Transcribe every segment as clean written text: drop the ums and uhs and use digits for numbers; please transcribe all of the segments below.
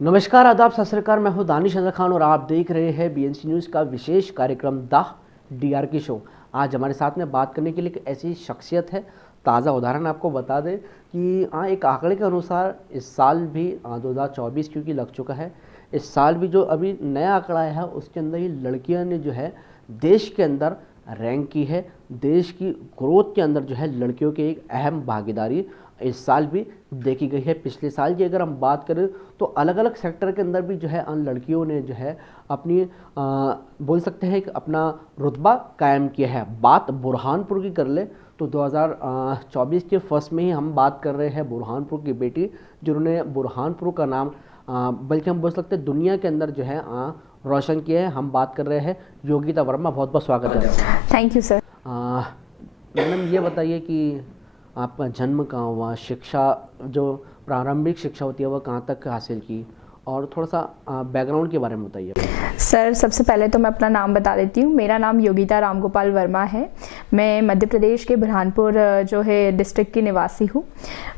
नमस्कार, आदाब, सत श्री अकाल। मैं हूं दानिश अजहर खान और आप देख रहे हैं बीएनसी न्यूज़ का विशेष कार्यक्रम द डीआरके शो। आज हमारे साथ में बात करने के लिए एक ऐसी शख्सियत है। ताज़ा उदाहरण आपको बता दें कि एक आंकड़े के अनुसार इस साल भी 2024 क्योंकि लग चुका है, इस साल भी जो अभी नया आंकड़ा आया है उसके अंदर ही लड़कियां ने जो है देश के अंदर रैंक की है। देश की ग्रोथ के अंदर जो है लड़कियों की एक अहम भागीदारी इस साल भी देखी गई है। पिछले साल की अगर हम बात करें तो अलग अलग सेक्टर के अंदर भी जो है लड़कियों ने जो है अपनी बोल सकते हैं कि अपना रुतबा कायम किया है। बात बुरहानपुर की कर ले तो 2024 के फर्स्ट में ही हम बात कर रहे हैं बुरहानपुर की बेटी जिन्होंने बुरहानपुर का नाम बल्कि हम बोल सकते हैं दुनिया के अंदर जो है रोशन किया है। हम बात कर रहे हैं योगिता वर्मा। बहुत बहुत स्वागत है। Thank you sir. मैडम ये बताइए कि आपका जन्म कहाँ हुआ, शिक्षा जो प्रारंभिक शिक्षा होती है वह कहाँ तक हासिल की, और थोड़ा सा बैकग्राउंड के बारे में बताइए। सर सबसे पहले तो मैं अपना नाम बता देती हूँ। मेरा नाम योगिता रामगोपाल वर्मा है। मैं मध्य प्रदेश के बुरहानपुर जो है डिस्ट्रिक्ट की निवासी हूँ।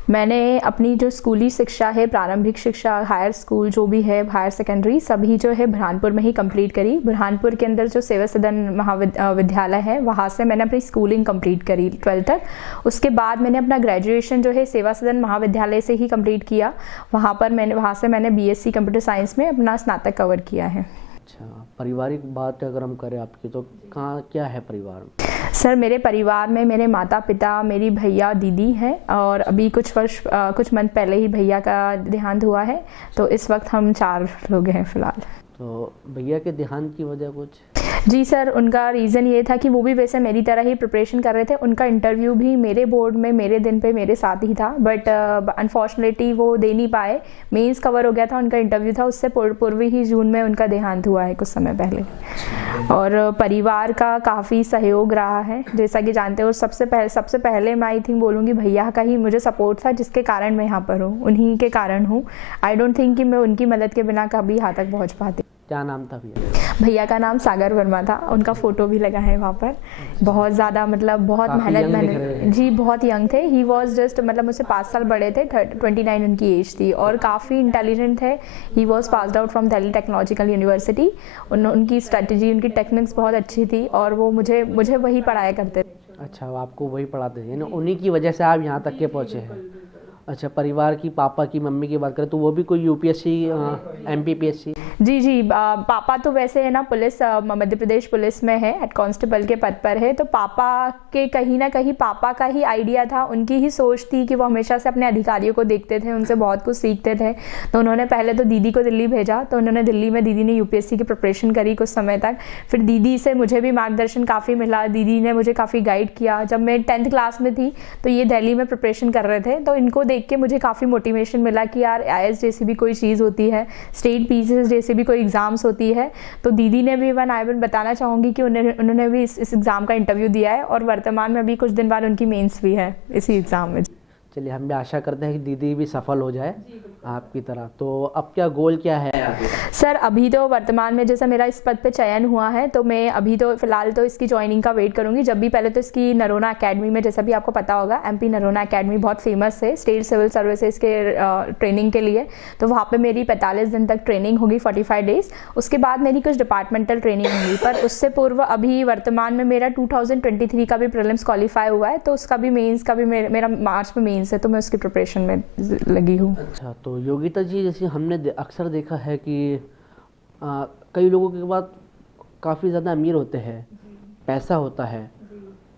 मैंने अपनी जो स्कूली शिक्षा है, प्रारंभिक शिक्षा, हायर स्कूल जो भी है, हायर सेकेंडरी सभी जो है बुरहानपुर में ही कंप्लीट करी। बुरहानपुर के अंदर जो सेवा सदन महाविद्यालय है वहाँ से मैंने अपनी स्कूलिंग कंप्लीट करी 12th तक। उसके बाद मैंने अपना ग्रेजुएशन जो है सेवा सदन महाविद्यालय से ही कंप्लीट किया। वहाँ से मैंने बीएससी कंप्यूटर साइंस में अपना स्नातक कवर किया है। अच्छा, पारिवारिक बात अगर हम करें आपकी तो कहाँ क्या है परिवार में? सर मेरे परिवार में मेरे माता पिता, मेरी भैया दीदी हैं और अभी कुछ मंथ पहले ही भैया का देहांत हुआ है, तो इस वक्त हम 4 लोग हैं फिलहाल। तो भैया के देहांत की वजह कुछ? जी सर, उनका रीज़न ये था कि वो भी वैसे मेरी तरह ही प्रिपरेशन कर रहे थे। उनका इंटरव्यू भी मेरे बोर्ड में मेरे दिन पे मेरे साथ ही था, बट अनफॉर्चुनेटली वो दे नहीं पाए। मेंस कवर हो गया था, उनका इंटरव्यू था, उससे पूर्व ही जून में उनका देहांत हुआ है कुछ समय पहले। और परिवार का काफ़ी सहयोग रहा है। जैसा कि जानते हो सबसे पहले मैं आई थिंक बोलूँगी भैया का ही मुझे सपोर्ट था, जिसके कारण मैं यहाँ पर हूँ, उन्हीं के कारण हूँ। आई डोंट थिंक कि मैं उनकी मदद के बिना कभी यहाँ तक पहुँच पाती। क्या नाम था भैया? भैया का नाम सागर वर्मा था। उनका फ़ोटो भी लगा है वहाँ पर। बहुत ज़्यादा मतलब बहुत मेहनत जी, बहुत यंग थे। ही वॉज जस्ट मतलब मुझसे 5 साल बड़े थे। 29 उनकी एज थी और काफ़ी इंटेलिजेंट थे। He was passed out from Delhi technological university. उनकी स्ट्रेटजी, उनकी टेक्निक्स बहुत अच्छी थी और वो मुझे वही पढ़ाया करते थे। अच्छा, आपको वही पढ़ाते थे, उन्हीं की वजह से आप यहाँ तक के पहुँचे हैं। अच्छा, परिवार की पापा की मम्मी की बात करें तो वो भी कोई यूपीएससी एमपीपीएससी? जी, पापा तो वैसे है ना पुलिस, मध्य प्रदेश पुलिस में है, हेड कांस्टेबल के पद पर है। तो पापा के कहीं ना कहीं पापा का ही आइडिया था, उनकी ही सोच थी कि वो हमेशा से अपने अधिकारियों को देखते थे, उनसे बहुत कुछ सीखते थे। तो उन्होंने पहले तो दीदी को दिल्ली भेजा, तो उन्होंने दिल्ली में दीदी ने यूपीएससी की प्रिपरेशन करी कुछ समय तक। फिर दीदी से मुझे भी मार्गदर्शन काफ़ी मिला, दीदी ने मुझे काफ़ी गाइड किया। जब मैं 10th क्लास में थी तो ये दिल्ली में प्रिपरेशन कर रहे थे, तो इनको देख के मुझे काफ़ी मोटिवेशन मिला कि यार आईएएस जैसी भी कोई चीज़ होती है, स्टेट पीसीएस जैसे भी कोई एग्ज़ाम्स होती है। तो दीदी ने भी आई विल बताना चाहूँगी कि उन्होंने भी इस एग्ज़ाम का इंटरव्यू दिया है और वर्तमान में अभी कुछ दिन बाद उनकी मेंस भी है इसी एग्ज़ाम में। चलिए, हम भी आशा करते हैं कि दीदी भी सफल हो जाए आपकी तरह। तो अब क्या गोल क्या है आगे? सर अभी तो वर्तमान में जैसा मेरा इस पद पे चयन हुआ है, तो मैं अभी तो फिलहाल तो इसकी ज्वाइनिंग का वेट करूंगी। जब भी पहले तो इसकी नरोना एकेडमी में, जैसा भी आपको पता होगा, एमपी नरोना एकेडमी बहुत फेमस है स्टेट सिविल सर्विसेज के ट्रेनिंग के लिए। तो वहाँ पे मेरी 45 दिन तक ट्रेनिंग होगी, 45 डेज। उसके बाद मेरी कुछ डिपार्टमेंटल ट्रेनिंग होगी, पर उससे पूर्व अभी वर्तमान में मेरा 2023 का भी प्रीलिम्स क्वालिफाई हुआ है, तो उसका भी मेंस का भी मेरा मार्च में मेंस है, तो मैं उसकी प्रिपरेशन में लगी हूँ। अच्छा, तो योगिता जी, जैसे हमने अक्सर देखा है कि कई लोगों के पास काफ़ी ज़्यादा अमीर होते हैं, पैसा होता है,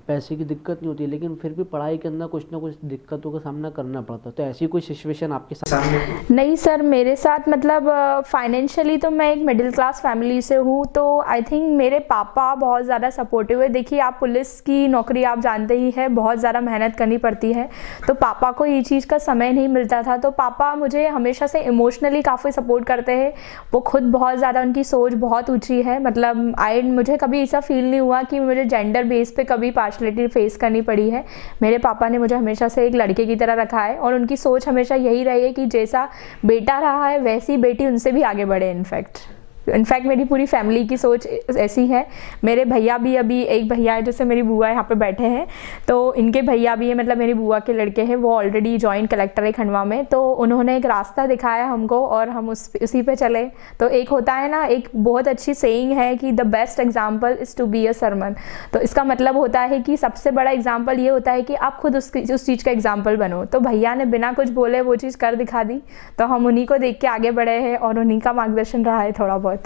पैसे की दिक्कत नहीं होती, लेकिन फिर भी पढ़ाई के अंदर कुछ ना कुछ दिक्कतों का सामना करना पड़ता है। तो ऐसी कोई सिचुएशन आपके सामने? नहीं सर, मेरे साथ मतलब फाइनेंशियली तो मैं एक मिडिल क्लास फैमिली से हूँ, तो आई थिंक मेरे पापा बहुत ज़्यादा सपोर्टिव है। देखिए, आप पुलिस की नौकरी आप जानते ही है, बहुत ज़्यादा मेहनत करनी पड़ती है, तो पापा को ये चीज़ का समय नहीं मिलता था। तो पापा मुझे हमेशा से इमोशनली काफ़ी सपोर्ट करते हैं। वो खुद बहुत ज़्यादा, उनकी सोच बहुत ऊँची है। मतलब मुझे कभी ऐसा फील नहीं हुआ कि मुझे जेंडर बेस पे कभी फेस करनी पड़ी है। मेरे पापा ने मुझे हमेशा से एक लड़के की तरह रखा है और उनकी सोच हमेशा यही रही है कि जैसा बेटा रहा है वैसी बेटी उनसे भी आगे बढ़े। इनफैक्ट इनफैक्ट मेरी पूरी फैमिली की सोच ऐसी है। मेरे भैया भी, अभी एक भैया है जैसे मेरी बुआ यहाँ पे बैठे हैं, तो इनके भैया भी है, मतलब मेरी बुआ के लड़के हैं, वो ऑलरेडी जॉइंट कलेक्टर है खंडवा में, तो उन्होंने एक रास्ता दिखाया हमको और हम उसी पे चले। तो एक होता है ना, एक बहुत अच्छी सेइंग है कि the best example is to be a sermon. तो इसका मतलब होता है कि सबसे बड़ा एग्जाम्पल ये होता है कि आप खुद उस चीज़ का एग्जाम्पल बनो। तो भैया ने बिना कुछ बोले वो चीज़ कर दिखा दी, तो हम उन्हीं को देख के आगे बढ़े हैं और उन्हीं का मार्गदर्शन रहा है थोड़ा बहुत।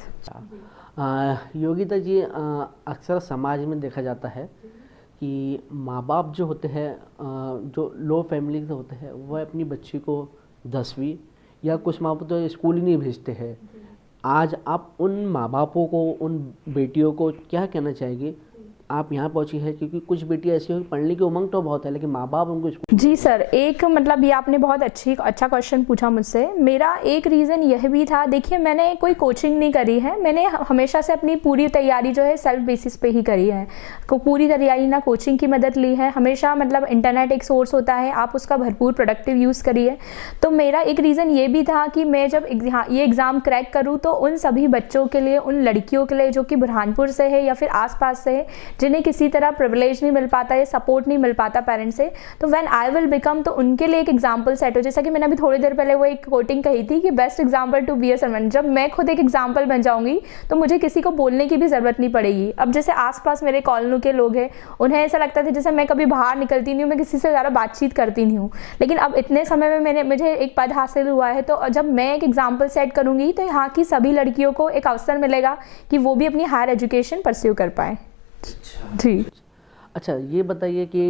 योगिता जी, अक्सर समाज में देखा जाता है कि माँ बाप जो होते हैं, जो लो फैमिली से होते हैं, वह अपनी बच्ची को 10वीं या कुछ माँ बाप तो स्कूल ही नहीं भेजते हैं। आज आप उन माँ बापों को, उन बेटियों को क्या कहना चाहेंगे? आप यहाँ पहुँची है क्योंकि कुछ बेटियाँ ऐसी हो पढ़ने की उमंग तो बहुत है, लेकिन माँ बाप उनको जी सर, एक मतलब ये आपने बहुत अच्छा क्वेश्चन पूछा मुझसे। मेरा एक रीज़न यह भी था, देखिए मैंने कोई कोचिंग नहीं करी है, मैंने हमेशा से अपनी पूरी तैयारी जो है सेल्फ बेसिस पे ही करी है। पूरी तैयारी ना कोचिंग की मदद ली है, हमेशा मतलब इंटरनेट एक सोर्स होता है, आप उसका भरपूर प्रोडक्टिव यूज़ करिए। तो मेरा एक रीज़न ये भी था कि मैं जब ये एग्ज़ाम क्रैक करूँ तो उन सभी बच्चों के लिए, उन लड़कियों के लिए जो कि बुरहानपुर से है या फिर आसपास से है, जिन्हें किसी तरह प्रिविलेज नहीं मिल पाता है, सपोर्ट नहीं मिल पाता पेरेंट्स से, तो व्हेन आई विल बिकम, तो उनके लिए एक एग्जाम्पल सेट हो। जैसा कि मैंने अभी थोड़ी देर पहले वो एक कोटिंग कही थी कि best example to be a sermon. जब मैं खुद एक एग्जाम्पल बन जाऊंगी तो मुझे किसी को बोलने की भी ज़रूरत नहीं पड़ेगी। अब जैसे आसपास मेरे कॉलोनी के लोग हैं, उन्हें ऐसा लगता था जैसे मैं कभी बाहर निकलती नहीं हूँ, मैं किसी से ज़्यादा बातचीत करती नहीं हूँ, लेकिन अब इतने समय में मुझे एक पद हासिल हुआ है, तो जब मैं एक एग्जाम्पल सेट करूँगी तो यहाँ की सभी लड़कियों को एक अवसर मिलेगा कि वो भी अपनी हायर एजुकेशन परस्यू कर पाए। जी अच्छा, ये बताइए कि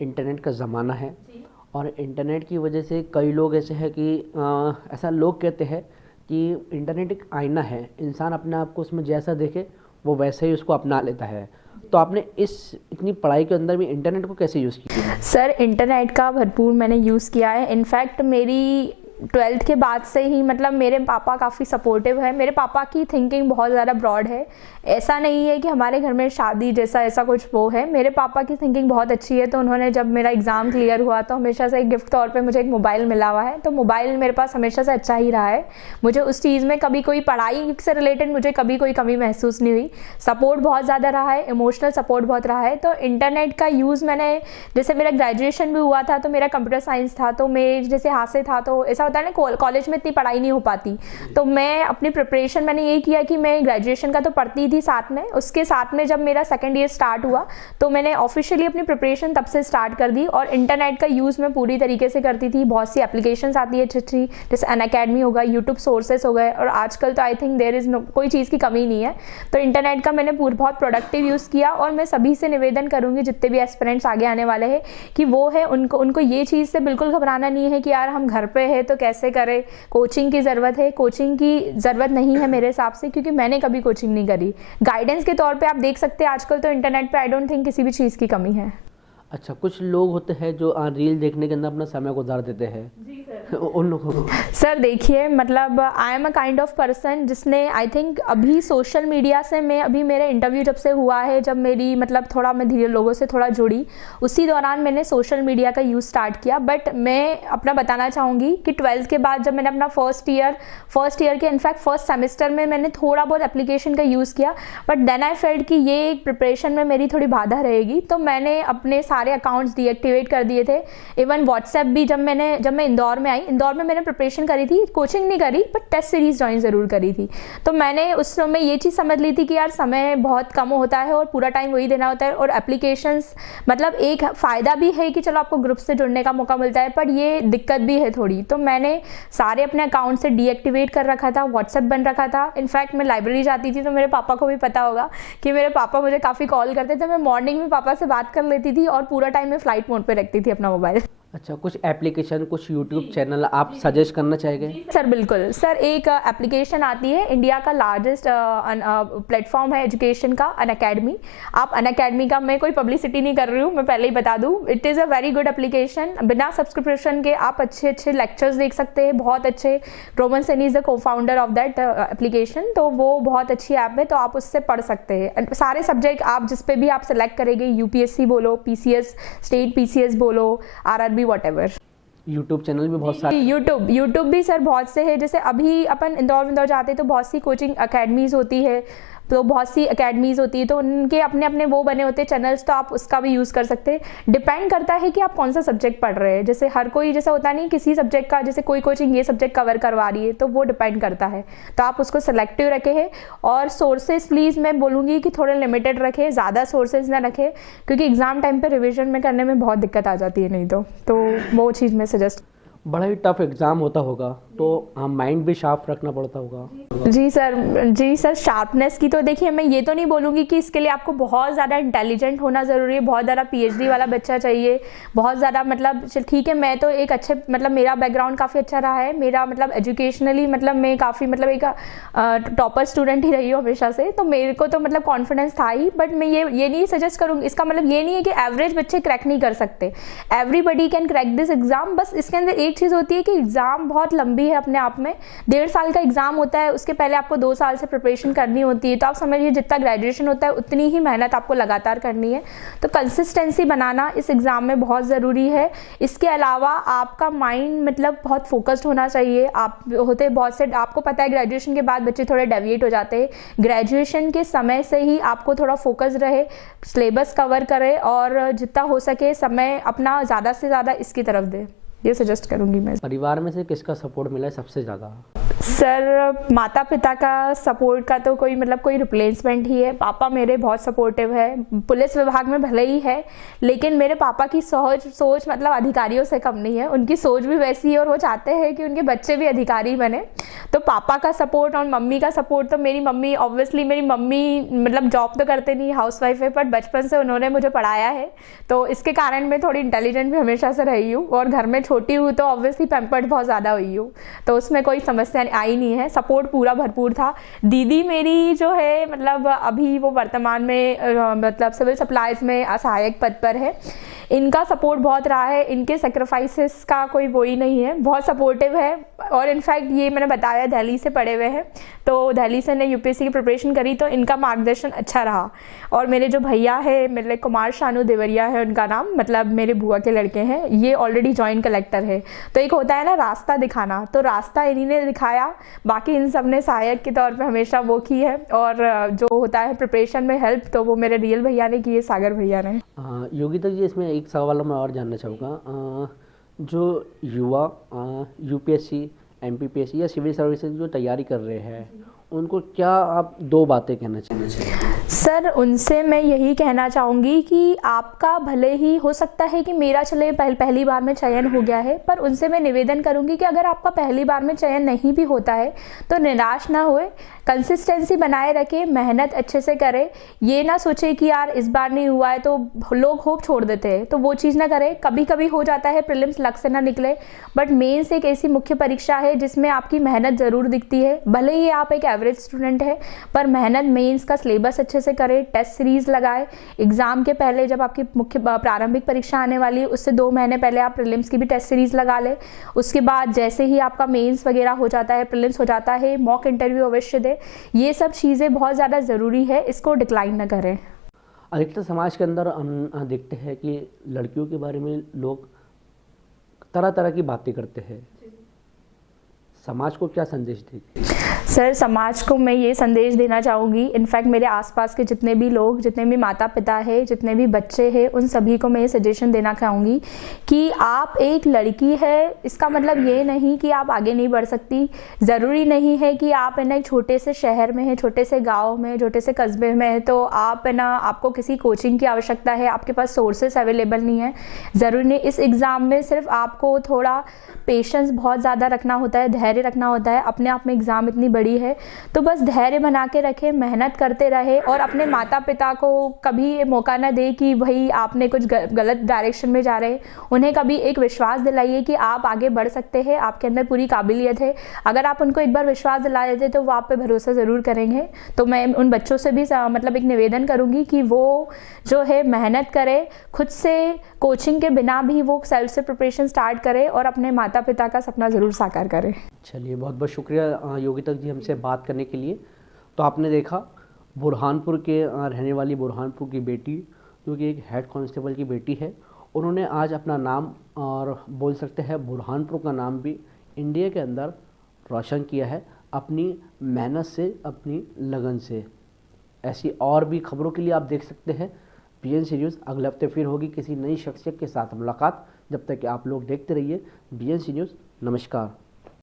इंटरनेट का ज़माना है और इंटरनेट की वजह से कई लोग ऐसे हैं कि ऐसा लोग कहते हैं कि इंटरनेट एक आईना है, इंसान अपने आप को उसमें जैसा देखे वो वैसे ही उसको अपना लेता है। तो आपने इतनी पढ़ाई के अंदर भी इंटरनेट को कैसे यूज़ किया? सर, इंटरनेट का भरपूर मैंने यूज़ किया है। इनफैक्ट मेरी 12th के बाद से ही मतलब मेरे पापा काफ़ी सपोर्टिव है। मेरे पापा की थिंकिंग बहुत ज़्यादा ब्रॉड है, ऐसा नहीं है कि हमारे घर में शादी जैसा ऐसा कुछ वो है। मेरे पापा की थिंकिंग बहुत अच्छी है, तो उन्होंने जब मेरा एग्ज़ाम क्लियर हुआ तो हमेशा से एक गिफ्ट तौर पे मुझे एक मोबाइल मिला हुआ है, तो मोबाइल मेरे पास हमेशा से अच्छा ही रहा है। मुझे उस चीज़ में कभी कोई पढ़ाई से रिलेटेड मुझे कभी कोई कमी महसूस नहीं हुई। सपोर्ट बहुत ज़्यादा रहा है, इमोशनल सपोर्ट बहुत रहा है। तो इंटरनेट का यूज़ मैंने, जैसे मेरा ग्रेजुएशन भी हुआ था तो मेरा कंप्यूटर साइंस था, तो मैं जैसे हाथ से था, तो ऐसा होता है ना कॉलेज में इतनी पढ़ाई नहीं हो पाती, तो मैं अपनी प्रिपरेशन मैंने ये किया कि मैं ग्रेजुएशन का तो पढ़ती थी साथ में, उसके साथ में जब मेरा सेकंड ईयर स्टार्ट हुआ तो मैंने ऑफिशियली अपनी प्रिपरेशन तब से स्टार्ट कर दी और इंटरनेट का यूज़ मैं पूरी तरीके से करती थी। बहुत सी एप्लीकेशंस आती है अच्छी, जैसे अनअकैडमी होगा, यूट्यूब सोर्सेस हो गए, और आजकल तो आई थिंक देयर इज़ कोई चीज़ की कमी नहीं है। तो इंटरनेट का मैंने बहुत प्रोडक्टिव यूज़ किया और मैं सभी से निवेदन करूँगी, जितने भी एस्पिरेंट्स आगे आने वाले हैं, कि वो है उनको ये चीज़ से बिल्कुल घबराना नहीं है कि यार हम घर पे है तो कैसे करें, कोचिंग की ज़रूरत है। कोचिंग की ज़रूरत नहीं है मेरे हिसाब से, क्योंकि मैंने कभी कोचिंग नहीं करी। गाइडेंस के तौर पे आप देख सकते हैं आजकल तो इंटरनेट पे आई डोंट थिंक किसी भी चीज़ की कमी है। अच्छा, कुछ लोग होते हैं जो रील देखने के अंदर अपना समय गुजार देते हैं। जी सर। उन लोगों को सर देखिए, मतलब I am a kind of person जिसने आई थिंक अभी सोशल मीडिया से, मैं अभी मेरा इंटरव्यू जब से हुआ है, जब मेरी मतलब थोड़ा मैं धीरे लोगों से थोड़ा जुड़ी, उसी दौरान मैंने सोशल मीडिया का यूज़ स्टार्ट किया। बट मैं अपना बताना चाहूँगी कि 12th के बाद जब मैंने अपना फर्स्ट ईयर के इनफैक्ट फर्स्ट सेमेस्टर में मैंने थोड़ा बहुत एप्लीकेशन का यूज़ किया, बट देन आई फेल्ट कि ये एक प्रिपरेशन में मेरी थोड़ी बाधा रहेगी, तो मैंने अपने सारे अकाउंट्स डीएक्टिवेट कर दिए थे। इवन व्हाट्सएप भी जब मैं इंदौर में आई, इंदौर में मैंने प्रिपरेशन करी थी, कोचिंग नहीं करी, बट टेस्ट सीरीज ज्वाइन ज़रूर करी थी। तो मैंने उस समय ये चीज़ समझ ली थी कि यार समय बहुत कम होता है और पूरा टाइम वही देना होता है, और एप्लीकेशंस मतलब एक फ़ायदा भी है कि चलो आपको ग्रुप से जुड़ने का मौका मिलता है, पर ये दिक्कत भी है थोड़ी। तो मैंने सारे अपने अकाउंट से डीएक्टिवेट कर रखा था, व्हाट्सएप बन रखा था। इनफैक्ट मैं लाइब्रेरी जाती थी तो मेरे पापा को भी पता होगा कि मेरे पापा मुझे काफ़ी कॉल करते थे, मैं मॉर्निंग में पापा से बात कर लेती थी और पूरा टाइम मैं फ्लाइट मोड पे रखती थी अपना मोबाइल। अच्छा, कुछ एप्लीकेशन, कुछ यूट्यूब चैनल आप सजेस्ट करना चाहेंगे? सर बिल्कुल सर, एक एप्लीकेशन आती है, इंडिया का लार्जेस्ट प्लेटफॉर्म है एजुकेशन का, अनअकैडमी। आप अनअकैडमी का, मैं कोई पब्लिसिटी नहीं कर रही हूँ, मैं पहले ही बता दूँ, it is a very good application. बिना सब्सक्रिप्शन के आप अच्छे अच्छे लेक्चर्स देख सकते हैं, बहुत अच्छे। रोमन सैनी इज़ द को फाउंडर ऑफ दैट एप्लीकेशन, तो वो बहुत अच्छी ऐप है, तो आप उससे पढ़ सकते हैं सारे सब्जेक्ट। आप जिस पे भी आप सेलेक्ट करेंगे, यूपीएससी बोलो, पीसीएस, स्टेट पीसीएस बोलो, आरआरबी, व्हाटएवर। यूट्यूब चैनल भी बहुत सारे, यूट्यूब भी सर बहुत से है। जैसे अभी अपन इंदौर जाते हैं तो बहुत सी कोचिंग अकेडमीज होती है, तो बहुत सी अकेडमीज होती है, तो उनके अपने अपने वो बने होते हैं चैनल्स, तो आप उसका भी यूज़ कर सकते हैं। डिपेंड करता है कि आप कौन सा सब्जेक्ट पढ़ रहे हैं। जैसे हर कोई जैसा होता नहीं किसी सब्जेक्ट का, जैसे कोई कोचिंग ये सब्जेक्ट कवर करवा रही है तो वो डिपेंड करता है, तो आप उसको सेलेक्टिव रखे हैं। और सोर्सेज प्लीज़ मैं बोलूँगी कि थोड़े लिमिटेड रखें, ज़्यादा सोर्सेज ना रखें, क्योंकि एग्जाम टाइम पर रिविजन में करने में बहुत दिक्कत आ जाती है नहीं तो वो चीज़ मैं सजेस्ट। बड़ा ही टफ एग्ज़ाम होता होगा, तो माइंड भी शार्प रखना पड़ता होगा। जी सर शार्पनेस की तो देखिए, मैं ये तो नहीं बोलूँगी कि इसके लिए आपको बहुत ज़्यादा इंटेलिजेंट होना ज़रूरी है, बहुत ज़्यादा पीएचडी वाला बच्चा चाहिए, बहुत ज़्यादा मतलब ठीक है। मैं तो एक अच्छे मतलब मेरा बैकग्राउंड काफ़ी अच्छा रहा है, मेरा मतलब एजुकेशनली मतलब मैं काफ़ी मतलब एक टॉपर स्टूडेंट ही रही हूँ हमेशा से, तो मेरे को तो मतलब कॉन्फिडेंस था ही। बट मैं ये नहीं सजेस्ट करूँगी, इसका मतलब ये नहीं है कि एवरेज बच्चे क्रैक नहीं कर सकते, everybody can crack this exam. बस इसके अंदर एक चीज़ होती है कि एग्ज़ाम बहुत लंबी है अपने आप में, 1.5 साल का एग्जाम होता है, उसके पहले आपको 2 साल से प्रिपरेशन करनी होती है। तो आप समझिए जितना ग्रेजुएशन होता है उतनी ही मेहनत आपको लगातार करनी है, तो कंसिस्टेंसी बनाना इस एग्ज़ाम में बहुत ज़रूरी है। इसके अलावा आपका माइंड मतलब बहुत फोकस्ड होना चाहिए। आप होते बहुत से, आपको पता है ग्रेजुएशन के बाद बच्चे थोड़े डेविएट हो जाते हैं, ग्रेजुएशन के समय से ही आपको थोड़ा फोकस रहे, सिलेबस कवर करे और जितना हो सके समय अपना ज़्यादा से ज़्यादा इसकी तरफ दे, ये सजेस्ट करूंगी मैं। परिवार में से किसका सपोर्ट मिला है सबसे ज़्यादा? सर माता पिता का सपोर्ट का तो कोई मतलब कोई रिप्लेसमेंट ही है। पापा मेरे बहुत सपोर्टिव है, पुलिस विभाग में भले ही है, लेकिन मेरे पापा की सोच मतलब अधिकारियों से कम नहीं है, उनकी सोच भी वैसी है और वो चाहते हैं कि उनके बच्चे भी अधिकारी बने। तो पापा का सपोर्ट और मम्मी का सपोर्ट, तो मेरी मम्मी ऑब्वियसली, मेरी मम्मी मतलब जॉब तो करते नहीं, हाउसवाइफ है, बट बचपन से उन्होंने मुझे पढ़ाया है, तो इसके कारण मैं थोड़ी इंटेलिजेंट भी हमेशा से रही हूँ। और घर में छोटी हूँ तो ऑब्वियसली पैम्पर्ड बहुत ज़्यादा हुई हूँ, तो उसमें कोई समस्या आई नहीं है, सपोर्ट पूरा भरपूर था। दीदी मेरी जो है मतलब अभी वो वर्तमान में मतलब सिविल सप्लाईज में सहायक पद पर है, इनका सपोर्ट बहुत रहा है, इनके सेक्रीफाइसेस का कोई वो ही नहीं है, बहुत सपोर्टिव है। और इनफैक्ट ये मैंने बताया दिल्ली से पढ़े हुए हैं, तो दिल्ली से ने यूपीएससी की प्रिपरेशन करी, तो इनका मार्गदर्शन अच्छा रहा। और मेरे जो भैया है, मेरे कुमार शानू देवरिया है उनका नाम, मतलब मेरे बुआ के लड़के हैं, ये ऑलरेडी जॉइंट कलेक्टर है। तो एक होता है ना रास्ता दिखाना, तो रास्ता इन्हीं ने दिखाया, बाकी इन सब ने सहायक के तौर पे हमेशा वो की है। और जो होता है प्रिपरेशन में हेल्प, तो वो मेरे रियल भैया ने की है, सागर भैया ने। योगिता जी, इसमें एक सवाल मैं और जानना चाहूँगा, जो युवा यूपीएससी, एमपीपीएससी या सिविल सर्विसेज जो तैयारी कर रहे हैं, उनको क्या आप 2 बातें कहना चाहिए? सर उनसे मैं यही कहना चाहूँगी कि आपका भले ही हो सकता है कि मेरा चले पहली बार में चयन हो गया है, पर उनसे मैं निवेदन करूँगी कि अगर आपका पहली बार में चयन नहीं भी होता है तो निराश ना होए, कंसिस्टेंसी बनाए रखें, मेहनत अच्छे से करें। ये ना सोचे कि यार इस बार नहीं हुआ है, तो लोग होप छोड़ देते हैं, तो वो चीज़ ना करें। कभी कभी हो जाता है प्रीलिम्स लक से ना निकले, बट मेंस एक ऐसी मुख्य परीक्षा है जिसमें आपकी मेहनत ज़रूर दिखती है। भले ही आप एक एवरेज स्टूडेंट है, पर मेहनत, मेंस का सिलेबस अच्छे से करें, टेस्ट सीरीज लगाए। एग्जाम के पहले जब आपकी मुख्य प्रारंभिक परीक्षा आने वाली है, उससे 2 महीने पहले आप प्रीलिम्स की भी टेस्ट सीरीज लगा ले। उसके बाद जैसे ही आपका मेंस वगैरह हो जाता है, प्रीलिम्स हो जाता है, मॉक इंटरव्यू अवश्य दे। ये सब चीज़ें बहुत ज़्यादा ज़रूरी है, इसको डिक्लाइन न करें। अधिकतर समाज के अंदर हम देखते हैं कि लड़कियों के बारे में लोग तरह तरह की बातें करते हैं, समाज को क्या संदेश देगी? सर समाज को मैं ये संदेश देना चाहूँगी, इनफैक्ट मेरे आसपास के जितने भी लोग, जितने भी माता पिता हैं, जितने भी बच्चे हैं, उन सभी को मैं ये सजेशन देना चाहूँगी कि आप एक लड़की है, इसका मतलब ये नहीं कि आप आगे नहीं बढ़ सकती। ज़रूरी नहीं है कि आप है ना एक छोटे से शहर में है, छोटे से गाँव में, छोटे से कस्बे में है तो आप है ना आपको किसी कोचिंग की आवश्यकता है, आपके पास सोर्सेस अवेलेबल नहीं है। ज़रूरी नहीं, इस एग्ज़ाम में सिर्फ आपको थोड़ा पेशेंस बहुत ज़्यादा रखना होता है, धैर्य रखना होता है। अपने आप में एग्ज़ाम इतनी बड़ी है, तो बस धैर्य बना के रखें, मेहनत करते रहे और अपने माता पिता को कभी ये मौका ना दे कि भाई आपने कुछ गलत डायरेक्शन में जा रहे हैं। उन्हें कभी एक विश्वास दिलाइए कि आप आगे बढ़ सकते हैं, आपके अंदर पूरी काबिलियत है। अगर आप उनको एक बार विश्वास दिला देते तो वो आप पे भरोसा ज़रूर करेंगे। तो मैं उन बच्चों से भी मतलब एक निवेदन करूँगी कि वो जो है मेहनत करे, खुद से कोचिंग के बिना भी वो सेल्फ से प्रिपरेशन स्टार्ट करे और अपने माता पिता का सपना ज़रूर साकार करे। चलिए, बहुत बहुत शुक्रिया योगिता जी हमसे बात करने के लिए। तो आपने देखा बुरहानपुर के रहने वाली बुरहानपुर की बेटी, जो कि एक हेड कांस्टेबल की बेटी है, उन्होंने आज अपना नाम और बोल सकते हैं बुरहानपुर का नाम भी इंडिया के अंदर रोशन किया है अपनी मेहनत से, अपनी लगन से। ऐसी और भी खबरों के लिए आप देख सकते हैं बीएनसी न्यूज़। अगले हफ्ते फिर होगी किसी नई शख्सियत के साथ मुलाकात। जब तक कि आप लोग देखते रहिए बीएनसी न्यूज़। नमस्कार।